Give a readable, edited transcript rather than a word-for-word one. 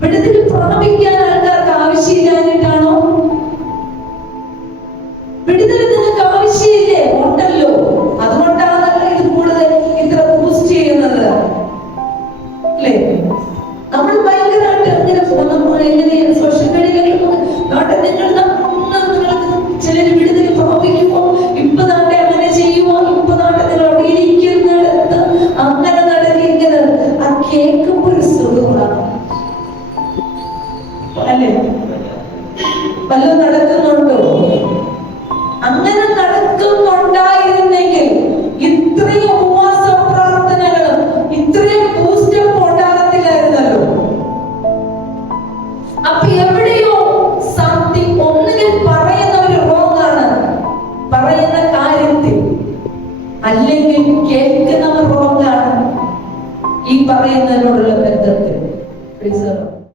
വിടുതൽ പ്രാപിക്കാൻ ആൾക്കാർക്ക് ആവശ്യമില്ലാഞ്ഞിട്ടാണോ? വിടുതൽ നിങ്ങൾക്ക് ആവശ്യമില്ലേ? ഉണ്ടല്ലോ. അതുകൊണ്ടാണല്ലോ ഇത് കൂടുതൽ ഇത്ര ബൂസ്റ്റ് ചെയ്യുന്നത് അല്ലേ? നമ്മൾ ഭയങ്കരമായിട്ട് എങ്ങനെ സോഷ്യൽ മീഡിയയിലൊക്കെ ചിലര് വിടുതൽ പ്രാപിക്കുമോ, ഇപ്പൊ നാട്ടെ അങ്ങനെ ചെയ്യുമോ, ഇപ്പൊ നാട്ടെ നിങ്ങൾ അവിടെ ഇരിക്കുന്നിടത്ത് അങ്ങനെ നടക്കുന്നത് ആ കേൾക്കുമ്പോ ഒരു സുഖമാണ് അല്ലേ? വല്ലതും നടക്കുന്നുണ്ടോ? അങ്ങനെ നടക്കുന്നുണ്ടായിരുന്നെങ്കിൽ ഇത്രയും ഉപവാസ പ്രാർത്ഥനകളും ഇത്രയും ബൂസ്റ്റപ്പ് ഉണ്ടാകത്തില്ലായിരുന്നല്ലോ. അപ്പൊ എവിടെയോ സംതിങ് ഒന്നുകിൽ പറയുന്നവര് റോങ് ആണ് പറയുന്ന കാര്യത്തിൽ, അല്ലെങ്കിൽ കേൾക്കുന്നവർ റോങ് ആണ് ഈ പറയുന്നതിനോടുള്ള ബന്ധത്തിൽ.